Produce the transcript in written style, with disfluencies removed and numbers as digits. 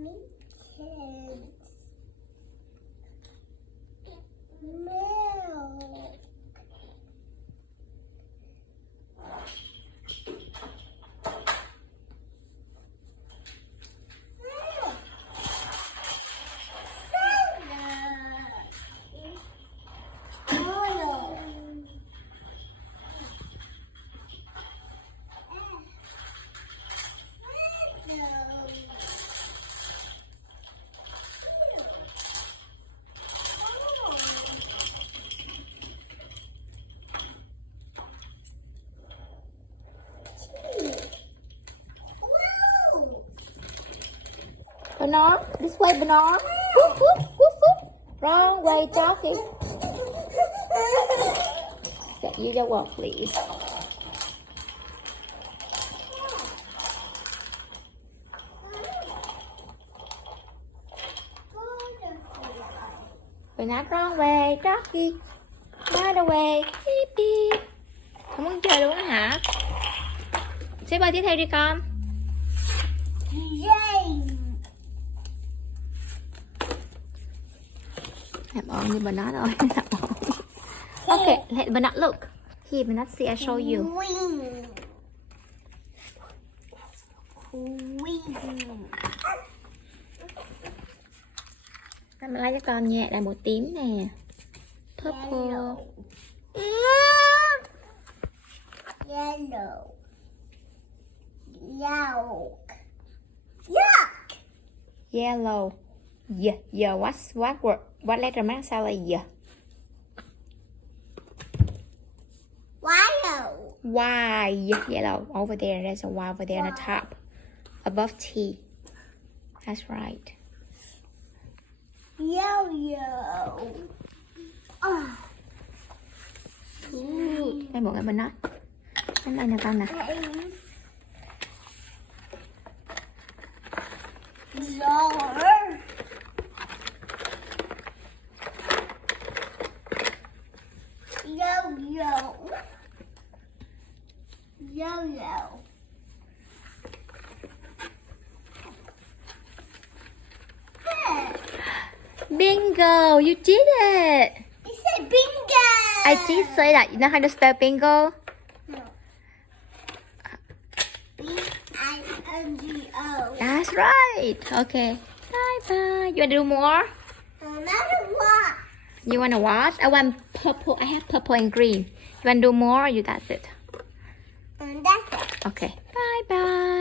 Me kids. Milk. Banana, this way banana. Whoop, whoop, whoop, whoop. Wrong way, jockey. Set you your walk, please. Banana, wrong way, jockey. Another way, beep beep. Không muốn chơi luôn á hả? Xếp bài tiếp theo đi con. Làm ơn như bà nói rồi. Okay, let Banana look. Here, Banana, see, I show you. Wing. Wing. Làm lấy cho con nha, là màu tím nè. Purple. Yellow. Yolk. Yuck. Yellow. Yeah, yeah, what word? What letter mark sound like yeah? Yellow. Y, yeah, yellow. Over there, there's a Y over there on the top. Above T. That's right. Yo-yo. Đây mọi người mình nói. Cái này nè con nè. Yo-yo. Yo-yo. Bingo, you did it. It said bingo. I did say that. You know how to spell bingo? No. B-I-N-G-O. That's right. Okay. Bye bye. You want to do more? Another one. You want to watch? I want purple. I have purple and green. You want to do more or you that's it? And that's it. Okay. Bye bye.